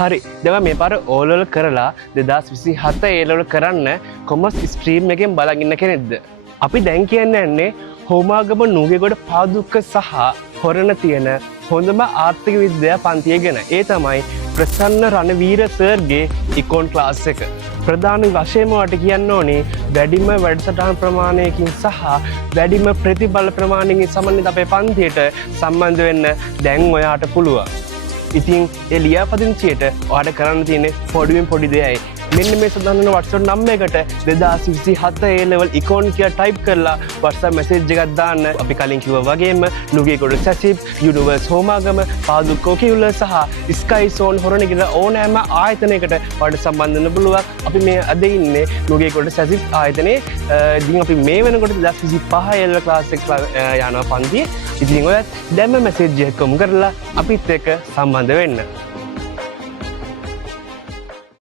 හරි දැන් මේ පාර ඕලවල කරලා 2027 ඒලවල කරන්න කොමර්ස් ස්ට්‍රීම් එකෙන් බලන් ඉන්න කෙනෙක්ද? අපි දැන් කියන්නේ හෝමාගම නුගේගොඩ පාදුක්ක සහ හොරණ තියෙන හොඳම ආර්ථික විද්‍යා පන්තිය ගැන. ඒ තමයි ප්‍රසන්න රණවීර සර්ගේ ඉකෝන් ක්ලාස් එක. ප්‍රධාන වශයෙන්ම වට කියන්න ඕනේ වැඩිම වැඩසටහන් ප්‍රමාණයකින් සහ වැඩිම ප්‍රතිබල ප්‍රමාණයකින් සමන්විත අපේ පන්තියට සම්බන්ධ වෙන්න දැන් ඔයාට පුළුවන්. ඉතින් ඒ ලියාපදිංචියට ඔයාලට කරන්න තියෙන්නේ පොඩියෙන් පොඩි දෙයයි. මෙන්න මේ සඳහන් වෙන WhatsApp නම්බර් එකට 2027 A level icon කියලා type කරලා WhatsApp message එකක් දාන්න. අපි කලින් කිව්වා වගේම නුගේගොඩ සැසිප්, යුනිවර්ස් හෝමාගම, පාදුක්කෝ කිව්ල සහ ස්කයි සෝන් හොරණ කියලා ඕනෑම ආයතනයකට ඔයාලට සම්බන්ධ වෙන්න පුළුවන්. අපි මේ අද ඉන්නේ නුගේගොඩ සැසිප් ආයතනයේ. ඉතින් අපි මේ වෙනකොට 2025 A level class එක යනවා පන්තියේ. ඉතින් ඔයත් දැන්ම message එකක් කොම් කරලා අපිත් එක්ක සම්බන්ධ වෙන්න.